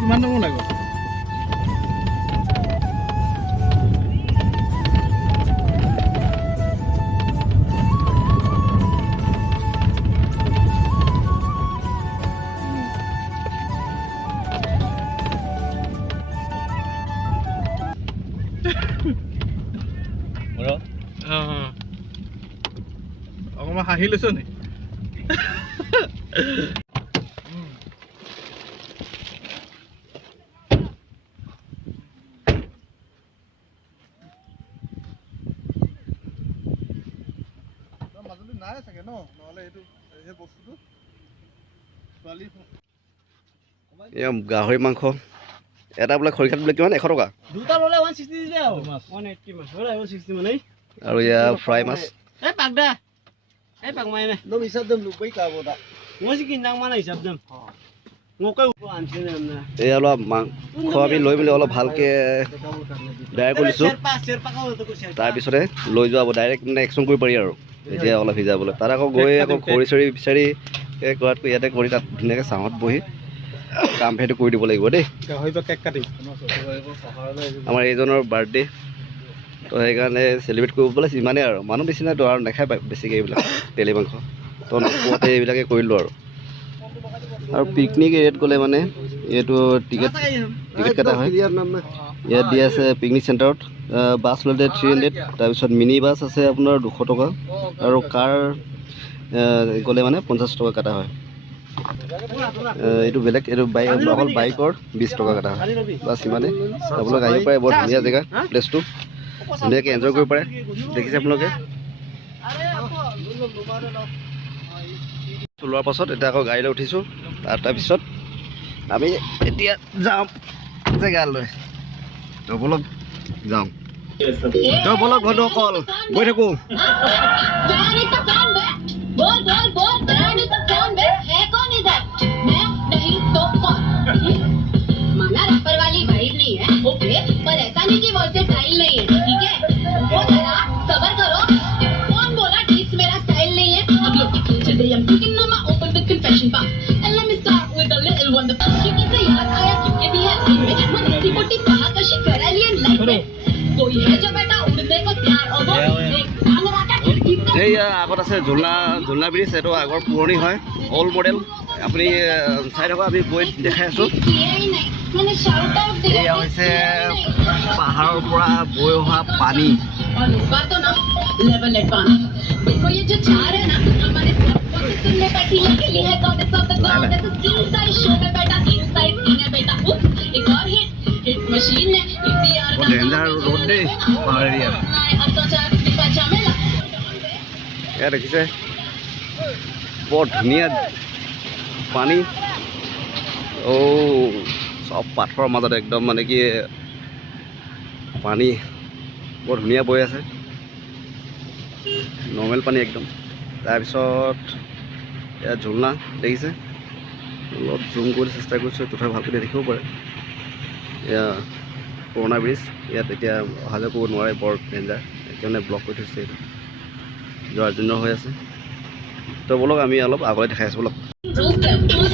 কিমান টাইম লাগিব অকণমান হাঁহি লৈছ নি মাজুলী নাই চাগে ন নহ'লে এইটো সেই বস্তুটো ছোৱালী গাহৰি মাংস এটা বোলে খৰিকাত বোলে কিমান 100 টকা দুটা ল'লে 160 দিলে আৰু 180 মাছ হ'লে 160 মানে আৰু ইয়াৰ ফ্ৰাই মাছ এই পাকদা এই পাক মাই নে দম হিচাপ দম লুপই কাবদা মই কি কিনাং মানে হিচাপ দম মোকে উপ আনছে না এই অলপ মাংস আমি লৈ মেলি অলপ ভালকে ডাইৰেক্ট কৰিছোঁ তাৰপিছতে লৈ যোৱা ডাইৰেক্ট মানে একশ্যন কৰিব পাৰি আৰু এতিয়া অলপ সিজাবলৈ তাত আকৌ গৈ আকৌ খৰি চৰি বিচাৰি কৰাতকৈ ইয়াতে কৰি তাত ধুনীয়াকৈ ছাঁত বহি কাম সেইটো কৰি দিব লাগিব দেই কেক কাটি আমাৰ এইজনৰ বাৰ্থডে তো সেইকাৰণে চেলিব্ৰেট কৰিব পেলাই ইমানেই আৰু মানুহ বেছি নাই তো আৰু নাখায় বেছিকৈ এইবিলাক তেলি মাংস তো নকোৱাতে এইবিলাকে কৰিলোঁ আৰু পিকনিক এৰিয়াত গ'লে মানে এইটো টিকেট কটা হয় ইয়াত দি আছে পিকনিক চেণ্টাৰত বাছ ল'লে 300 তাৰপিছত মিনি বাছ আছে আপোনাৰ 200 টকা আৰু কাৰ গ'লে মানে 50 টকা কটা হয় এইটো বেলেগ এইটো বাইক অকল বাইকৰ 20 টকা কটা হয় বাছ ইমানে আপোনালোকে আহিব পাৰে বৰ ধুনীয়া জেগা প্লেচটো ধুনীয়াকৈ এনজয় কৰিব পাৰে দেখিছে আপোনালোকে লোৱাৰ পাছত এতিয়া আকৌ গাড়ীলৈ উঠিছোঁ তাৰপিছত আমি এতিয়া যাম জেগালৈ তো বলক যাওঁ তো বলক বন্ধুসকল গৈ থাকোঁ माना रैपर वाली वाइब नहीं है ओके पर ऐसा नहीं कि वो सिर्फ स्टाइल नहीं है ठीक है वो जरा सब्र करो कौन बोला टीस मेरा स्टाइल नहीं है अब look today I'm picking up my open the confession box and let me start with a little one the क्योंकि से याद आया कि भी है में मन की मोटी कहा कशी करा लिए लाइफ में कोई है जो बेटा उड़ने को तैयार और वो अंगरा का এই আগত আছে ঝুলনা ব্ৰিজ এইটো আগৰ পুৰণি হয় অল্ড মডেল আপুনি চাই থকা আমি গৈ দেখাই আছোঁ এয়া হৈছে পাহাৰৰ পৰা বৈ অহা পানী और इस बार तो ना लेवल एडवांस देखो ये जो चार है ना हमारे सुनने बैठी लगी ली है goddess of the goddess skin size show पे बेटा इन साइज किंग है बेटा उप्स एक और हिट मशीन है इंडिया का डेंजर रोड दे पाहाड़ एरिया अब तो चार पचा में এয়া দেখিছে বৰ ধুনীয়া পানী চব পাথৰৰ মাজত একদম মানে কি পানী বৰ ধুনীয়া বৈ আছে নৰ্মেল পানী একদম তাৰপিছত এয়া ঝুলনা দেখিছে অলপ জুম কৰি চেষ্টা কৰিছোঁ তথাপি ভালকৈ দেখিব পাৰে এয়া পুৰণা ব্ৰিজ ইয়াত এতিয়া অহা যোৱা কৰিব নোৱাৰে বৰ ডেঞ্জাৰ সেইকাৰণে ব্লক কৰি থৈছে এইটো জৰ্জনৰ হৈ আছে তো বলক আমি অলপ আগলৈ দেখাই আছোঁ বলক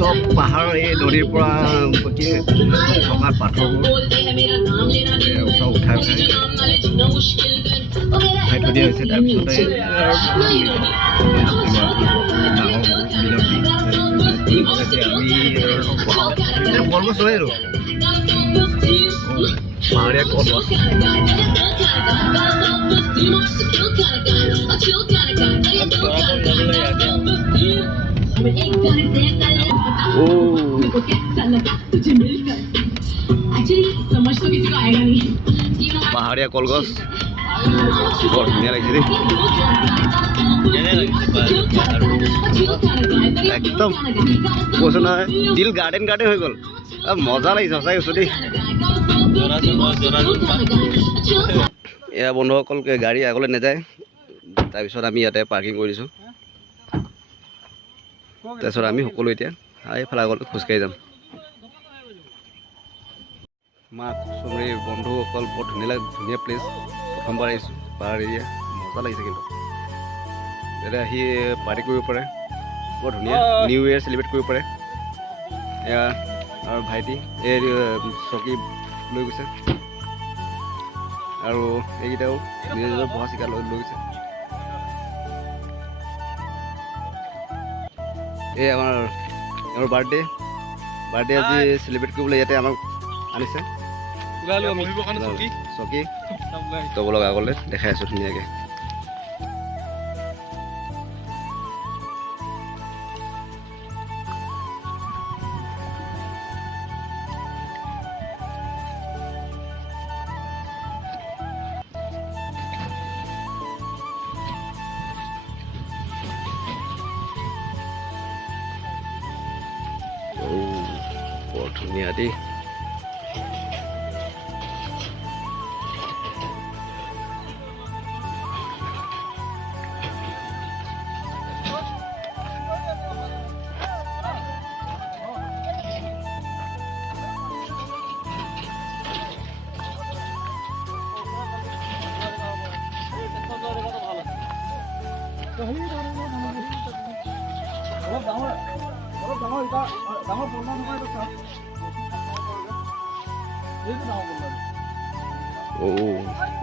চব পাহাৰৰ এই নদীৰ পৰা থকা পাথৰবোৰ চব উঠাই থৈ দিয়া হৈছে তাৰপিছতে আমি কলগছ লৈ আৰু পাহাৰীয়া কলগছ পাহাৰীয়া কলগছ বৰ ধুনীয়া লাগিছে দেই একদম কৈছোঁ নহয় দিল গাৰ্ডেন হৈ গ'ল মজা লাগিছে সঁচাই কৈছোঁ দেই এয়া বন্ধুসকল গাড়ী আগলৈ নাযায় তাৰপিছত আমি ইয়াতে পাৰ্কিং কৰি দিছোঁ তাৰপিছত আমি সকলো এতিয়া এইফালে আগলৈ খোজকাঢ়ি যাম মা কুচুমুৰি বন্ধুসকল বৰ ধুনীয়া প্লেচ প্ৰথমবাৰ আহিছোঁ পাহাৰ এৰিয়া মজা লাগিছে কিন্তু এতিয়া আহি পাৰ্টি কৰিব পাৰে বৰ ধুনীয়া নিউ ইয়েৰ চেলিব্ৰেট কৰিব পাৰে এয়া আৰু ভাইটি এই চকী লৈ গৈছে আৰু এইকেইটাও নিজৰ বহা চিকা লৈ গৈছে এই আমাৰ বাৰ্থডে আজি চেলিব্ৰেট কৰিবলৈ ইয়াতে আমাক আনিছে চকী তব লগা আগলৈ দেখাই আছোঁ ধুনীয়াকৈ বৰ ধুনীয়া দেই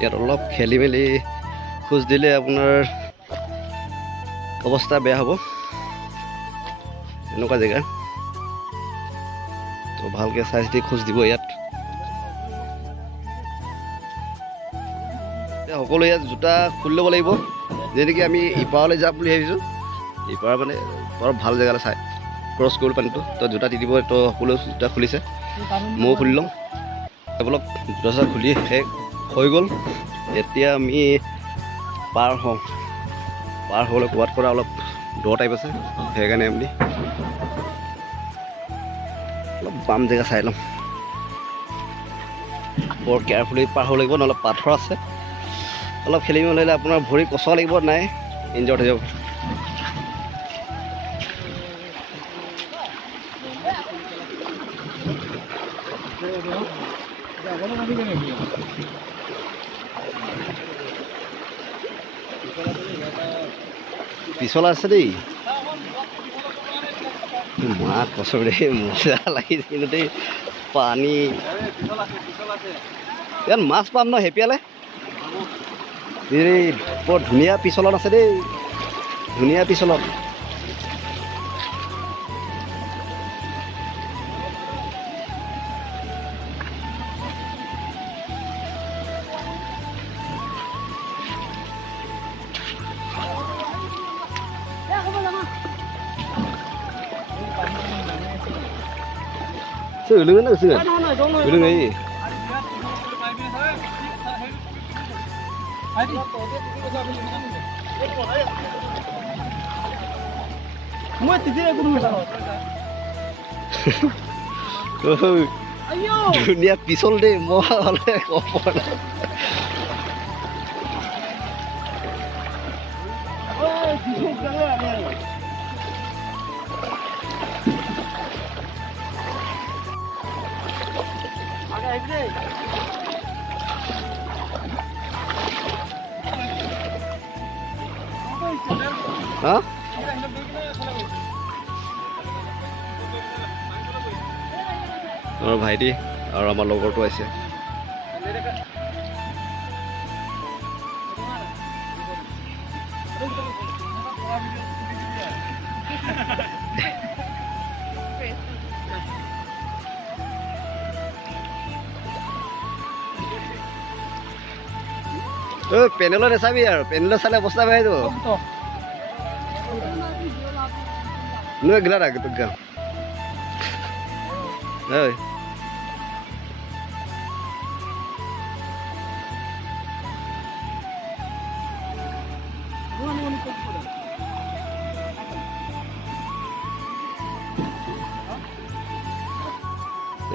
ইয়াত অলপ খেলি মেলি খোজ দিলে আপোনাৰ অৱস্থা বেয়া হ'ব এনেকুৱা জেগা তো ভালকৈ চাই চিতি খোজ দিব ইয়াত সকলোৱে ইয়াত জোতা খুলি ল'ব লাগিব যেনেকৈ আমি ইপাৰলৈ যাম বুলি ভাবিছোঁ ইপাৰ মানে বৰ ভাল জেগালৈ চাই ক্ৰছ কৰিলোঁ পানীটো তো জোতা দি দিব তো সকলোৱে জোতা খুলিছে ময়ো খুলি ল'ম অলপ জোতা চোতা খুলি শেষ হৈ গ'ল এতিয়া আমি পাৰ হ'বলৈ কোৱাত কৰা অলপ দ টাইপ আছে সেইকাৰণে আমি অলপ বাম জেগা চাই ল'ম বৰ কেয়াৰফুলি পাৰ হ'ব লাগিব নহ'লে পাথৰ আছে অলপ খেলি মেলি হ'লে আপোনাৰ ভৰি কচোৱা লাগিব নাই ইনজৰ্ড হৈ যাব পিছলা আছে দেই মা কচৰ দেই মজা লাগিছে কিন্তু দেই পানী ইয়াত মাছ পাম ন হেপিয়ালে বৰ ধুনীয়া পিছলত আছে দেই ধুনীয়া পিছলত Ulung na sih. Ulung ay. Mau tidur aku dulu. Dunia pisol deh, mau oleh kopor. Oh, pisol jangan. Hah? Our ভাইটি আৰু আমাৰ লগৰটো আছে পেনেলত নাচাবি আৰু পেনেলত চালে অৱস্থা বেয়া যাব Nó gila dah gitu kan. Hei.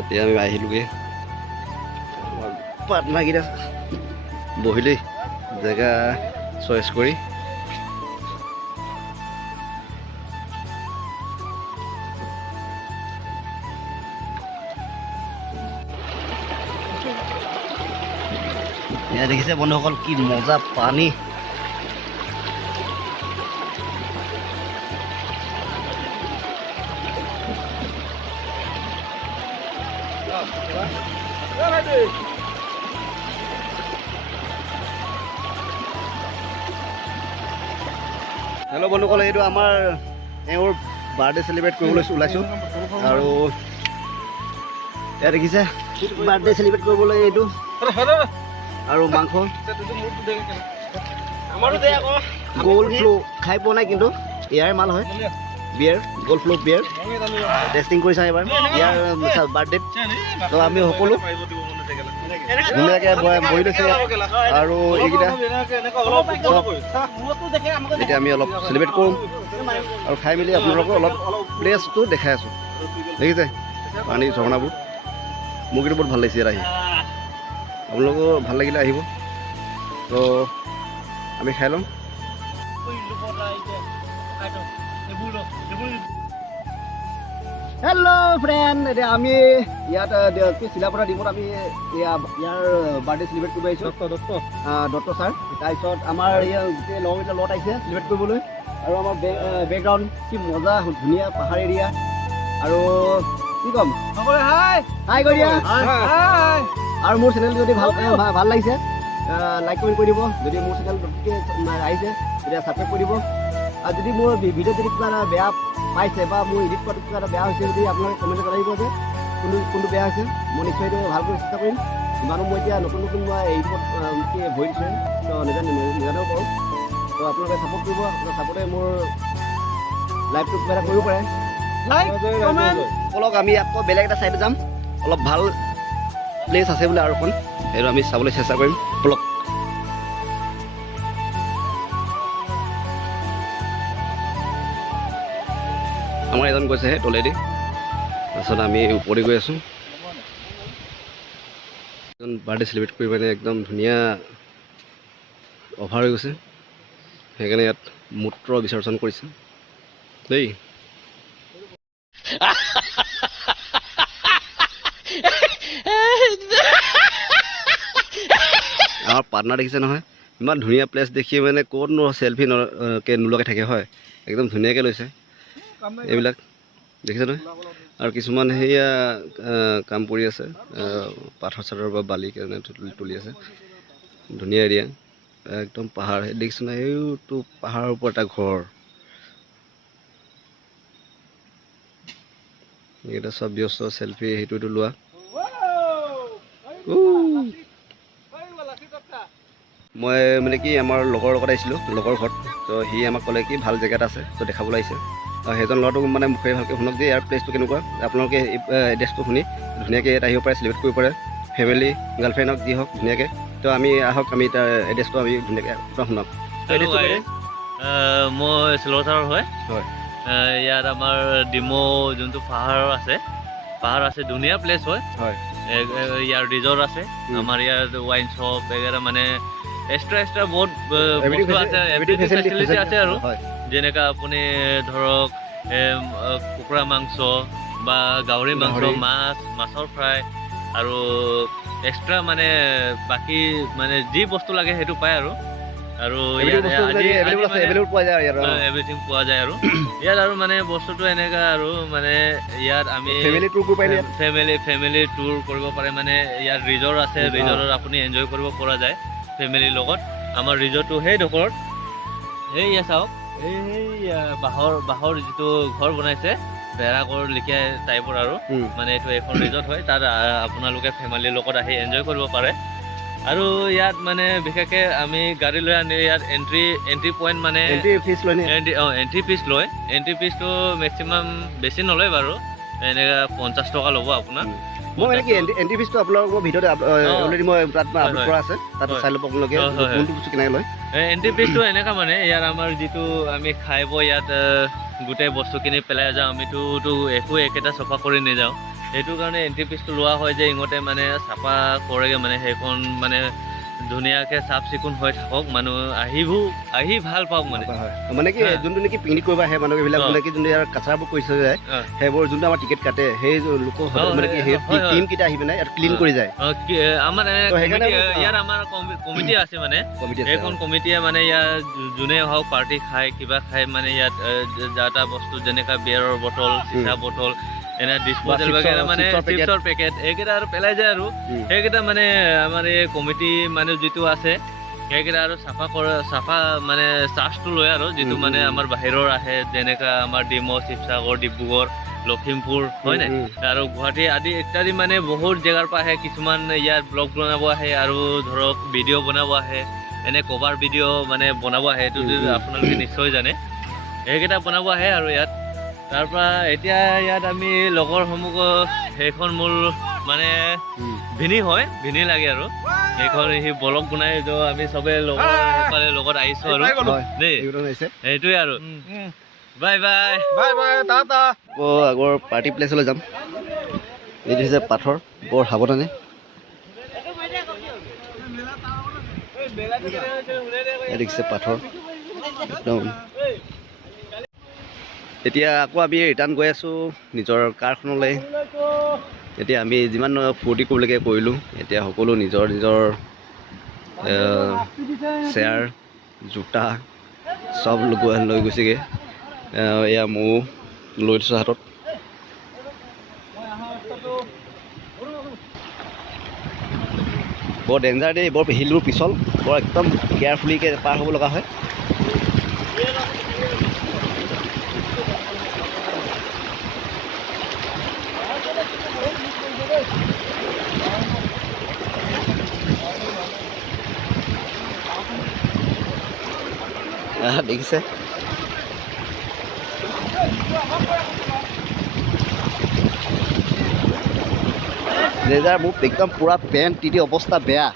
এতিয়া আমি আহিলোগে পাটনাগিৰা বহিলে জেগা চইচ কৰি এয়া দেখিছে বন্ধুসকল কি মজা পানী। হেল্ল' বন্ধুসকল, এইটো আমাৰ এওঁৰ বাৰ্থডে চেলিব্ৰেট কৰিবলৈ ওলাইছোঁ আৰু এয়া দেখিছে বাৰ্থডে চেলিব্ৰেট কৰিবলৈ এইটো আৰু মাংস গ'ল্ড ফ্লো খাই পোৱা নাই কিন্তু ইয়াৰ মাল হয় বিয়াৰ গ'ল্ড ফ্লো বিয়াৰ টেষ্টিং কৰিছা এবাৰ ইয়াৰ বাৰ্থডেত। তো আমি সকলো ধুনীয়াকৈ বহি লৈছে আৰু এইকেইটা এতিয়া আমি অলপ চেলিব্ৰেট কৰোঁ আৰু খাই মেলি আপোনালোকক অলপ প্লেচটো দেখাই আছোঁ। দেখিছে পানী ঝৰ্ণাবোৰ, মোৰ কিন্তু বহুত ভাল লাগিছে ইয়াত আহি। আপোনালোকৰ ভাল লাগিলে আহিব। তো আমি খাই ল'ম। হেল্ল' ফ্ৰেণ্ড, এতিয়া আমি ইয়াত চিলাপৰা ডিমত আমি ইয়াৰ বাৰ্থডে চেলিব্ৰেট কৰিব আহিছোঁ। দত্ত ছাৰ, তাৰপিছত আমাৰ ইয়াৰ গোটেই লগৰকেইটা লগত আহিছে চেলিব্ৰেট কৰিবলৈ। আৰু আমাৰ বেকগ্ৰাউণ্ড কি মজা ধুনীয়া পাহাৰ এৰিয়া। আৰু কি ক'ম, হাই কৰি দিয়া। আৰু মোৰ চেনেল যদি ভাল লাগিছে লাইক কমেণ্ট কৰি দিব। যদি মোৰ চেনেল নতুনকৈ আহিছে তেতিয়া ছাবস্ক্ৰাইব কৰি দিব। আৰু যদি মোৰ ভিডিঅ' যদি কিবা এটা বেয়া পাইছে বা মোৰ এডিট কৰাটো কিবা এটা বেয়া হৈছে যদি আপোনালোকে কমেণ্ট জনাই দিব যে কোনটো বেয়া হৈছে। মই নিশ্চয় এইটো ভালকৈ চেষ্টা কৰিম। ইমানো মই এতিয়া নতুন মই এডিটত ভৰি দিছোঁ, তো নাজানিব পাৰোঁ। তো আপোনালোকে ছাপোৰ্ট কৰিব। আপোনাৰ ছাপোৰ্টে মোৰ লাইভটো কিবা এটা কৰিব পাৰে। ব'লক আমি আকৌ বেলেগ এটা ছাইডে যাম। অলপ ভাল প্লেচ আছে বোলে আৰু এখন, সেইটো আমি চাবলৈ চেষ্টা কৰিম। ব'লক। আমাৰ এজন গৈছেহে তলেদি, তাৰপিছত আমি ওপৰি গৈ আছোঁ। এজন বাৰ্থডে চেলিব্ৰেট কৰি মানে একদম ধুনীয়া অভাৰ হৈ গৈছে, সেইকাৰণে ইয়াত মূত্ৰ বিসৰ্জন কৰিছে দেই। আমাৰ পাৰ্টনাৰ দেখিছে নহয়, ইমান ধুনীয়া প্লেচ দেখি মানে ক'তনো চেল্ফি নোলোৱাকৈ থাকে হয়, একদম ধুনীয়াকৈ লৈছে এইবিলাক দেখিছে নহয়। আৰু কিছুমান সেয়া কাম কৰি আছে, পাথৰ চাথৰ বা বালি কাৰণে তুলি আছে। ধুনীয়া এৰিয়া, একদম পাহাৰ দেখিছে নহয়। এইটো পাহাৰৰ ওপৰত এটা ঘৰ, এইকেইটা চব ব্যস্ত চেল্ফি সেইটোতো লোৱা। মই মানে কি আমাৰ লগৰ লগত আহিছিলোঁ, লগৰ ঘৰত। তো সি আমাক ক'লে কি ভাল জেগাত আছে, তো দেখাবলৈ আহিছে। সেইজন ল'ৰাটোক মানে মুখেৰে ভালকৈ শুনক যে ইয়াৰ প্লেচটো কেনেকুৱা। আপোনালোকে এড্ৰেছটো শুনি ধুনীয়াকৈ ইয়াত আহিব পাৰে, চেলিব্ৰেট কৰিব পাৰে, ফেমিলি গাৰ্লফ্ৰেণ্ড হওক যি হওক ধুনীয়াকৈ। তো আমি আহক, আমি তাৰ এড্ৰেছটো আমি ধুনীয়াকৈ আপোনাক শুনাম। মই চিলচাৰৰ হয়। ইয়াত আমাৰ ডিমৌ যোনটো পাহাৰ আছে ধুনীয়া প্লেচ হয়। ইয়াৰ ৰিজৰ্ট আছে, আমাৰ ইয়াত ৱাইন শ্বপ বেগেৰা মানে এক্সট্ৰা বহুত বস্তু আছে, ফেচিলিটি আছে আৰু যেনেকা আপুনি ধৰক কুকুৰা মাংস বা গাহৰি মাংস, মাছৰ ফ্ৰাই আৰু এক্সট্ৰা মানে বাকী মানে যি বস্তু লাগে সেইটো পায় আৰু এভৰিথিং পোৱা যায় আৰু ইয়াত আৰু মানে বস্তুটো এনেকা আৰু মানে ইয়াত আমি ফেমিলি টুৰ কৰিব পাৰে। মানে ইয়াত ৰিজৰ্ট আছে, ৰিজৰ্টত আপুনি এনজয় কৰিব পৰা যায় ফেমিলিৰ লগত। আমাৰ ৰিজৰ্টটো সেইডোখৰত সেয়া চাওক, এই বাঁহৰ যিটো ঘৰ বনাইছে বেৰাঘৰ লিখীয়া টাইপৰ আৰু মানে এইটো এখন ৰিজৰ্ট হয়। তাত আপোনালোকে ফেমিলিৰ লগত আহি এনজয় কৰিব পাৰে। আৰু ইয়াত মানে বিশেষকৈ আমি গাড়ী লৈ আনি ইয়াত এণ্ট্ৰি পইণ্ট মানে এণ্ট্ৰি ফিজ লয়। এণ্ট্ৰি ফিজটো মেক্সিমাম বেছি নলয় বাৰু, এনেকৈ 50 টকা ল'ব আপোনাৰ। মই মানে কি এণ্ট্ৰি ফিজটো আপোনালোকৰ ভিডিঅ'ত অলৰেডি মই তাত আপলোড কৰা আছে, তাত চাই ল'ব আপোনালোকে কোনটো বস্তু কেনেকৈ লয়। এণ্ট্ৰি ফিজটো এনেকুৱা মানে ইয়াত আমাৰ যিটো আমি খাই বৈ ইয়াত গোটেই বস্তুখিনি পেলাই যাওঁ, আমিতো একো একেটা চফা কৰি নাযাওঁ। সেইটো কাৰণে এণ্ট্ৰি ফিজটো লোৱা হয় যে ইহঁতে মানে চাফা কৰেগৈ, মানে সেইখন মানে ধুনীয়াকৈ চাফ চিকুণ হৈ থাকক, মানুহ আহি ভাল পাওক মানে। মানে কি যোনটো নেকি পিকনিক কৰিব আহে মানুহ এইবিলাক মানে কি যোনটো ইয়াৰ কাচাৰবোৰ কৰি থৈ যায় সেইবোৰ যোনটো আমাৰ টিকেট কাটে সেই লোকৰ মানে কি সেই টিমকেইটা আহি পিনে ইয়াত ক্লিন কৰি যায়। আমাৰ ইয়াৰ আমাৰ কমিটি আছে মানে, সেইখন কমিটিয়ে মানে ইয়াৰ যোনে হওক পাৰ্টি খায় কিবা খায় মানে ইয়াত যা তা বস্তু যেনেকুৱা বিয়াৰৰ বটল চিচা বটল এনে ডিছপ'জেল বাগেৰা মানে চিপছৰ পেকেট এইকেইটা আৰু পেলাই যায় আৰু সেইকেইটা মানে আমাৰ এই কমিটি মানুহ যিটো আছে সেইকেইটা আৰু চাফা মানে চাৰ্জটো লয় আৰু যিটো মানে আমাৰ বাহিৰৰ আহে যেনেকুৱা আমাৰ ডিমৌ শিৱসাগৰ ডিব্ৰুগড় লখিমপুৰ হয় নাই আৰু গুৱাহাটী আদি ইত্যাদি মানে বহুত জেগাৰ পৰা আহে, কিছুমান ইয়াত ব্লগ বনাব আহে আৰু ধৰক ভিডিঅ' বনাব আহে, এনে কভাৰ ভিডিঅ' মানে বনাব আহে, এইটো আপোনালোকে নিশ্চয় জানে, সেইকেইটা বনাব আহে আৰু ইয়াত। তাৰপৰা এতিয়া ইয়াত আমি লগৰ সন্মুখত সেইখন মূল মানে ভিনি লাগে আৰু সেইখন সি ব্লগ বনাই আমি চবে লগৰ লগত আহিছো আৰু দেই সেইটোৱে আৰু bye bye bye bye Tata. আগৰ পাৰ্টি প্লেচলৈ যাম। এইটো হৈছে পাথৰ, বৰ সাৱধানে। দেখিছে পাথৰ একদম। এতিয়া আকৌ আমি ৰিটাৰ্ণ গৈ আছোঁ নিজৰ কাৰখনলৈ। এতিয়া আমি যিমান ফূৰ্তি কৰিবলৈকে কৰিলোঁ, এতিয়া সকলো নিজৰ নিজৰ চেয়াৰ জোতা চব লৈ গৈছেগৈ। এয়া ময়ো লৈ থৈছোঁ হাতত। বৰ ডেঞ্জাৰ দেই, বৰ শিলবোৰ পিছল, বৰ একদম কেয়াৰফুলিকৈ পাৰ হ'ব লগা হয়। দেখিছে লেজাৰ মোক একদম পুৰা পেণ্ট তিতি অৱস্থা বেয়া।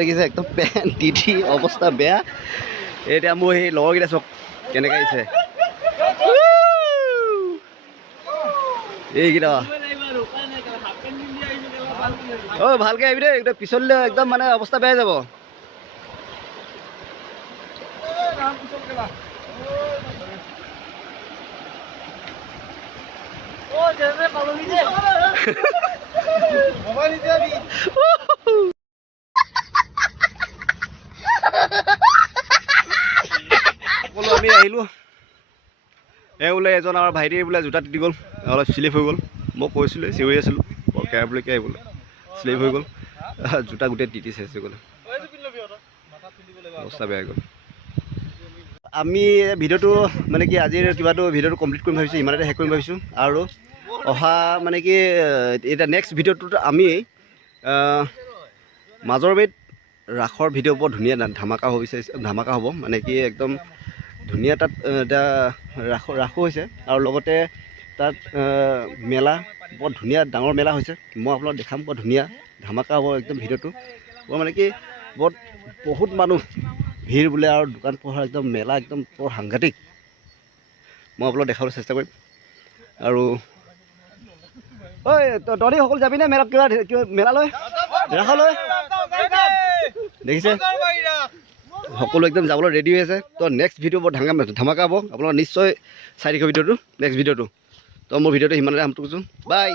দেখিছে একদম পেণ্ট তিতি অৱস্থা বেয়া। এতিয়া মোৰ সেই লগৰকেইটা চাওক কেনেকৈ আহিছে, এইকেইটা ভালকৈ আহিবি দেই, একদম পিছলৈ একদম মানে অৱস্থা বেয়া যাব। আমি আহিলোঁ, বোলে এজন আমাৰ ভাইটিৰ বোলে জোতা তিতি গ'ল, অলপ শ্লিপ হৈ গ'ল। মই কৈছিলোঁ চিঞৰি আছিলোঁ বৰ কেয়াৰফুলিকৈ আহিবলৈ, শ্লিপ হৈ গ'ল, জোতা গোটেই তিতি চেচ হৈ গ'ল, অৱস্থা বেয়া হৈ গ'ল। আমি ভিডিঅ'টো মানে কি আজিৰ ভিডিঅ'টো কমপ্লিট কৰিম ভাবিছোঁ, ইমানতে শেষ কৰিম ভাবিছোঁ। আৰু অহা মানে কি এতিয়া নেক্সট ভিডিঅ'টোত আমি মাজৰবেইত ৰাসৰ ভিডিঅ' বৰ ধুনীয়া ধামাকা হ'ব মানে কি একদম ধুনীয়া। তাত এতিয়া ৰাসো হৈছে আৰু লগতে তাত মেলা বৰ ধুনীয়া ডাঙৰ মেলা হৈছে, মই আপোনাক দেখাম, বৰ ধুনীয়া ধামাকা হ'ব একদম ভিডিঅ'টো। বৰ মানে কি বহুত মানুহ ভিৰ বোলে আৰু দোকান পোহাৰ একদম মেলা একদম বৰ সাংঘাতিক, মই আপোনাক দেখাবলৈ চেষ্টা কৰিম। আৰু ঐ তহঁতি সকলো যাবিনে মেলাত, কিবা মেলালৈ ৰাসলৈ? দেখিছে সকলো একদম যাবলৈ ৰেডি হৈ আছে। তো নেক্সট ভিডিঅ' বৰ ধামাকা হ'ব, আপোনালোকে নিশ্চয় চাই থাকিব ভিডিঅ'টো, নেক্সট ভিডিঅ'টো। তো মোৰ ভিডিঅ'টো সিমানতে সামৰিছোঁ, বাই।